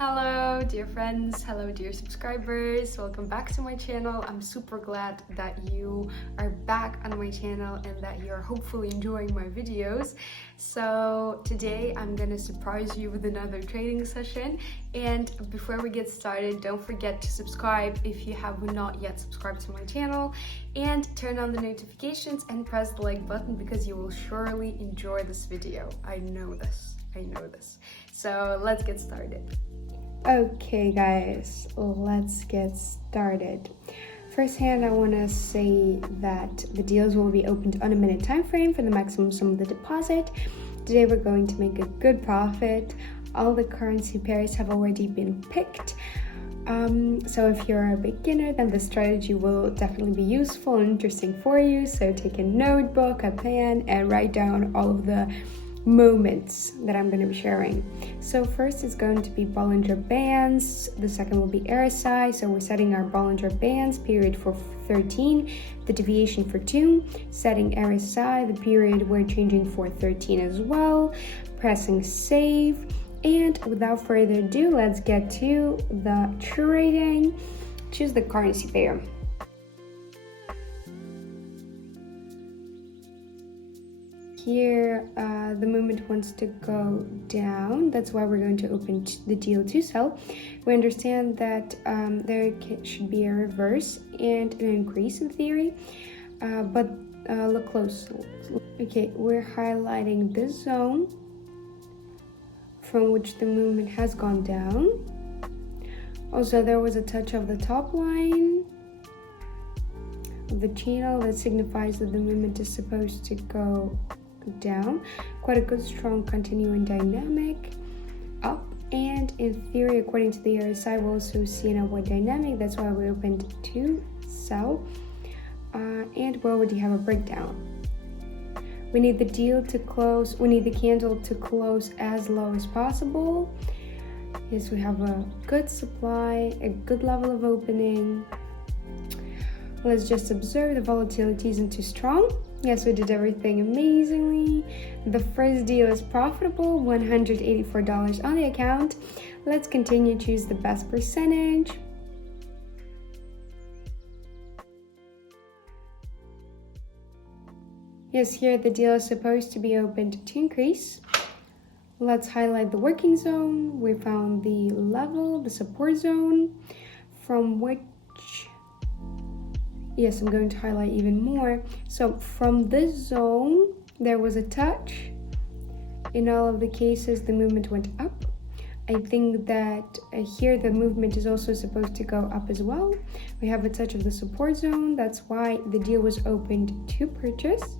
Hello dear friends, hello dear subscribers, welcome back to my channel. I'm super glad that you are back on my channel and that you're hopefully enjoying my videos. So today I'm gonna surprise you with another trading session, and before we get started, don't forget to subscribe if you have not yet subscribed to my channel, and turn on the notifications and press the like button because you will surely enjoy this video. I know this. So let's get started. Okay guys, let's get started. First hand, I want to say that the deals will be opened on a minute time frame for the maximum sum of the deposit. Today we're going to make a good profit. All the currency pairs have already been picked. So if you're a beginner, then the strategy will definitely be useful and interesting for you. So take a notebook, a pen, and write down all of the moments that I'm going to be sharing. So first is going to be Bollinger Bands, the second will be RSI, so we're setting our Bollinger Bands period for 13, the deviation for 2, setting RSI, the period we're changing for 13 as well, pressing save, and without further ado, let's get to the trading. Choose the currency pair. Here, the movement wants to go down. That's why we're going to open the deal to sell. We understand that there should be a reverse and an increase in theory, but look close. Okay, we're highlighting this zone from which the movement has gone down. Also, there was a touch of the top line of the channel that signifies that the movement is supposed to go down. Quite a good strong continuing dynamic up, and in theory according to the RSI we'll also see an upward dynamic. That's why we opened to sell, and we already have a breakdown. We need the deal to close, we need the candle to close as low as possible. Yes, we have a good supply, a good level of opening. Let's just observe. The volatility isn't too strong. Yes, we did everything amazingly. The first deal is profitable, $184 on the account. Let's continue, choose the best percentage. Yes, here the deal is supposed to be opened to increase. Let's highlight the working zone. We found the level, the support zone, from which, yes, I'm going to highlight even more. So from this zone, there was a touch. In all of the cases, the movement went up. I think that here the movement is also supposed to go up as well. We have a touch of the support zone. That's why the deal was opened to purchase.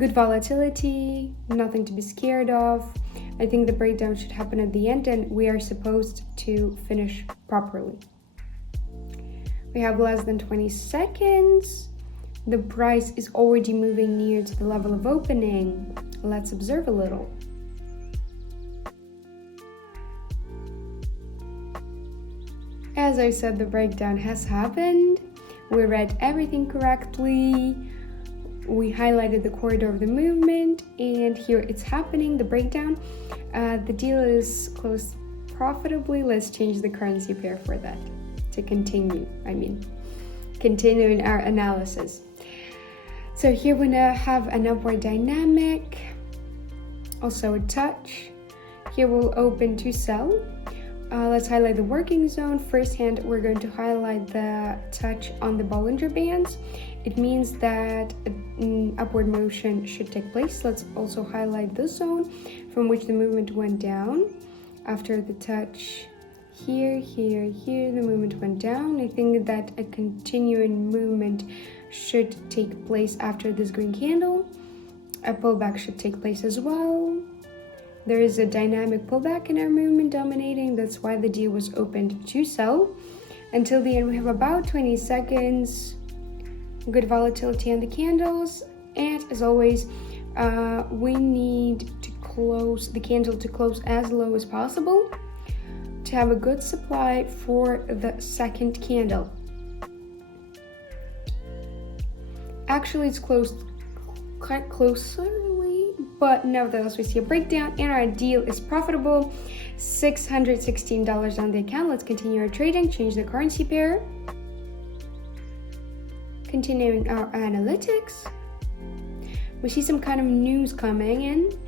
Good volatility, nothing to be scared of. I think the breakdown should happen at the end and we are supposed to finish properly. We have less than 20 seconds. The price is already moving near to the level of opening. Let's observe a little. As I said, the breakdown has happened. We read everything correctly. We highlighted the corridor of the movement, and here it's happening, the breakdown. The deal is closed profitably. Let's change the currency pair for that to continue in our analysis. So here we're gonna have an upward dynamic, also a touch. Here we'll open to sell. Let's highlight the working zone. First hand, we're going to highlight the touch on the Bollinger Bands. It means that an upward motion should take place. Let's also highlight this zone from which the movement went down after the touch. Here, the movement went down. I think that a continuing movement should take place after this green candle. A pullback should take place as well. There is a dynamic pullback in our movement dominating. That's why the deal was opened to sell. Until the end, we have about 20 seconds. Good volatility on the candles. And as always, we need to close the candle to close as low as possible to have a good supply for the second candle. Actually, it's closed quite closely, but nevertheless we see a breakdown and our deal is profitable. $616 on the account. Let's continue our trading, change the currency pair. Continuing our analytics. We see some kind of news coming in,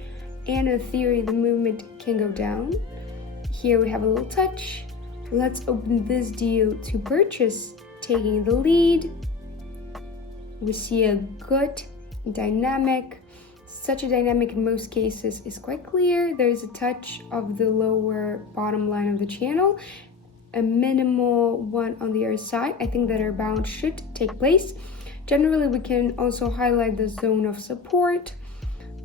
and in theory the movement can go down. Here we have a little touch. Let's open this deal to purchase, taking the lead. We see a good dynamic. Such a dynamic in most cases is quite clear. There's a touch of the lower bottom line of the channel, a minimal one on the other side. I think that our bounce should take place. Generally, we can also highlight the zone of support.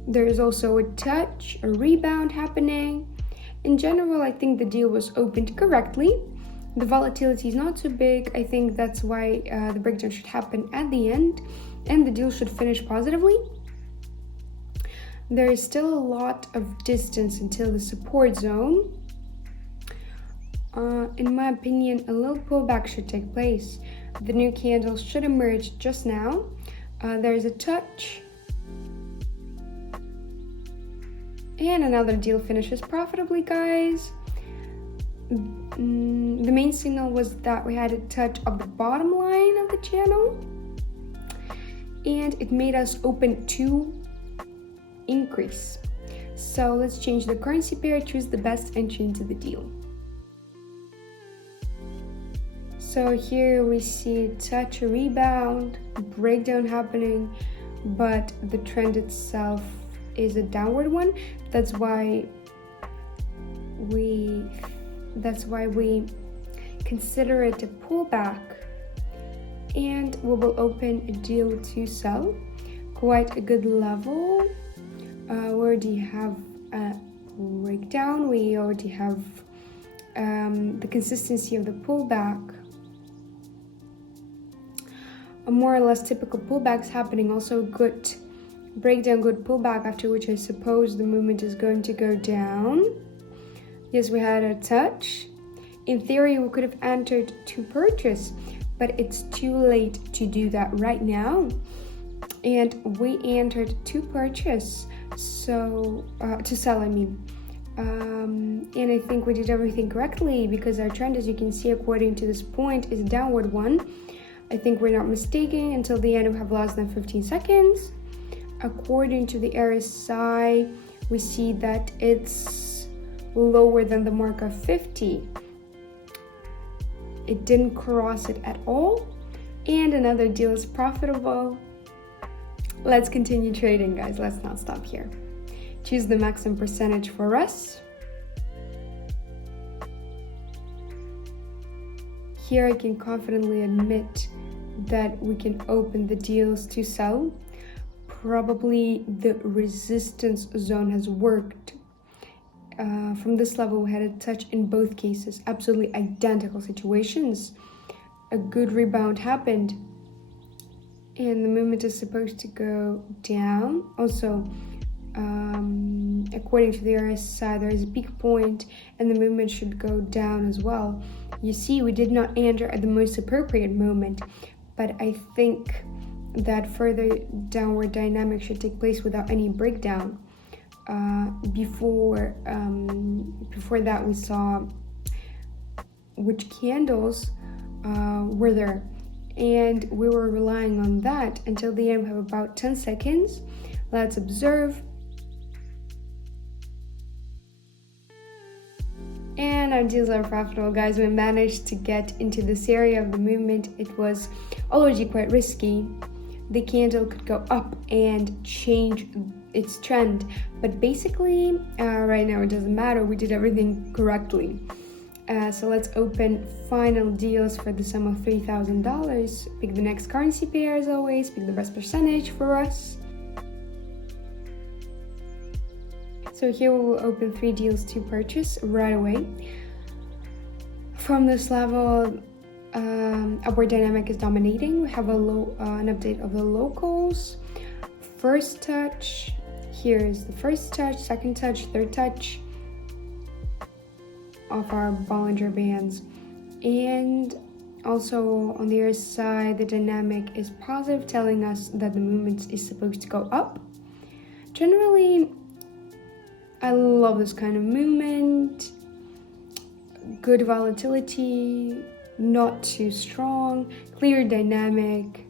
There's also a touch, a rebound happening. In general, I think the deal was opened correctly. The volatility is not too big. I think that's why the breakdown should happen at the end, and the deal should finish positively. There is still a lot of distance until the support zone. In my opinion, a little pullback should take place. The new candles should emerge just now. There's a touch. And another deal finishes profitably, guys. The main signal was that we had a touch of the bottom line of the channel, and it made us open to increase. So let's change the currency pair, choose the best entry into the deal. So here we see touch, a rebound, breakdown happening, but the trend itself is a downward one. That's why we consider it a pullback, and we will open a deal to sell. Quite a good level. We already have a breakdown. We already have the consistency of the pullback. A more or less typical pullbacks happening. Also good breakdown, good pullback, after which I suppose the movement is going to go down. Yes, we had a touch. In theory, we could have entered to purchase, but it's too late to do that right now. And we entered to purchase, so to sell, I mean. And I think we did everything correctly, because our trend, as you can see, according to this point, is a downward one. I think we're not mistaken. Until the end, we have less than 15 seconds. According to the RSI, we see that it's lower than the mark of 50. It didn't cross it at all, and another deal is profitable. Let's continue trading, guys. Let's not stop here. Choose the maximum percentage for us. Here I can confidently admit that we can open the deals to sell. Probably the resistance zone has worked. From this level, we had a touch in both cases, absolutely identical situations. A good rebound happened, and the movement is supposed to go down. Also, according to the RSI, there is a peak point, and the movement should go down as well. You see, we did not enter at the most appropriate moment, but I think that further downward dynamic should take place without any breakdown. Before that, we saw which candles were there, and we were relying on that until the end. We have about 10 seconds. Let's observe. And our deals are profitable, guys. We managed to get into this area of the movement. It was already quite risky. The candle could go up and change its trend, but basically right now it doesn't matter. We did everything correctly. So let's open final deals for the sum of $3,000. Pick the next currency pair as always. Pick the best percentage for us. So here we will open 3 deals to purchase right away. From this level, upward dynamic is dominating. We have an update of the locals. First touch. Here is the first touch, second touch, third touch of our Bollinger Bands. And also on the other side, the dynamic is positive, telling us that the movement is supposed to go up. Generally, I love this kind of movement. good volatility, not too strong, clear dynamic.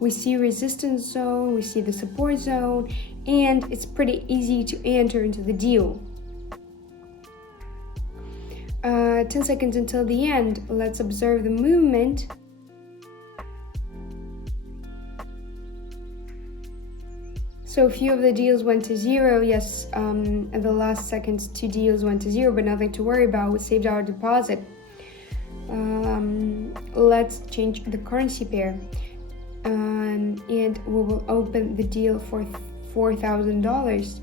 We see resistance zone, we see the support zone, and it's pretty easy to enter into the deal. 10 seconds until the end. Let's observe the movement. So a few of the deals went to zero. Yes, at the last seconds, 2 deals went to zero, but nothing to worry about. We saved our deposit. Let's change the currency pair, and we will open the deal for $4,000.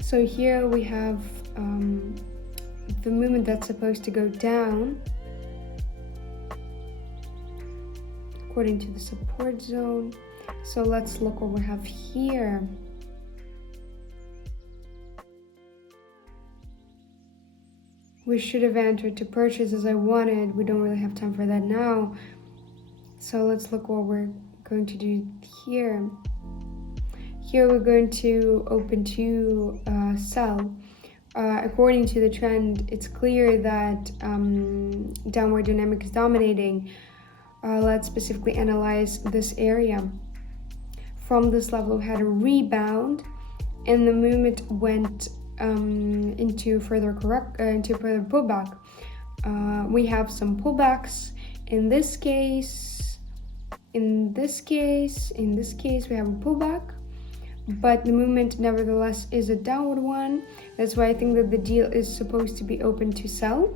So here we have the movement that's supposed to go down according to the support zone. So let's look what we have here. We should have entered to purchase as I wanted. We don't really have time for that now. So let's look what we're going to do here. Here we're going to open to sell. According to the trend, it's clear that downward dynamic is dominating. Let's specifically analyze this area. From this level, we had a rebound, and the movement went into further pullback. We have some pullbacks. In this case, we have a pullback, but the movement nevertheless is a downward one. That's why I think that the deal is supposed to be open to sell.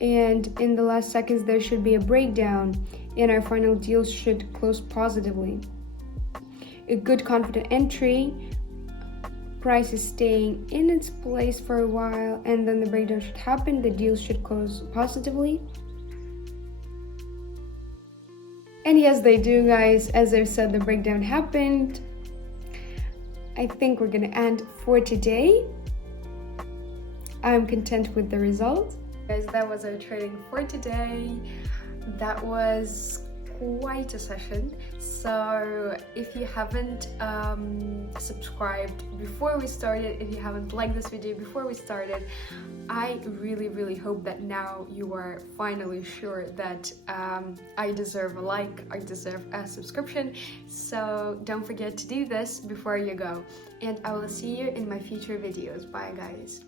And in the last seconds, there should be a breakdown, and our final deal should close positively. A good confident entry. Price is staying in its place for a while, and then the breakdown should happen. The deal should close positively. And yes, they do, guys. As I've said, the breakdown happened. I think we're gonna end for today. I'm content with the result. Guys, that was our trading for today. That was quite a session. So if you haven't subscribed before we started, if you haven't liked this video before we started, I really hope that now you are finally sure that I deserve a like, I deserve a subscription. So don't forget to do this before you go, and I will see you in my future videos. Bye, guys.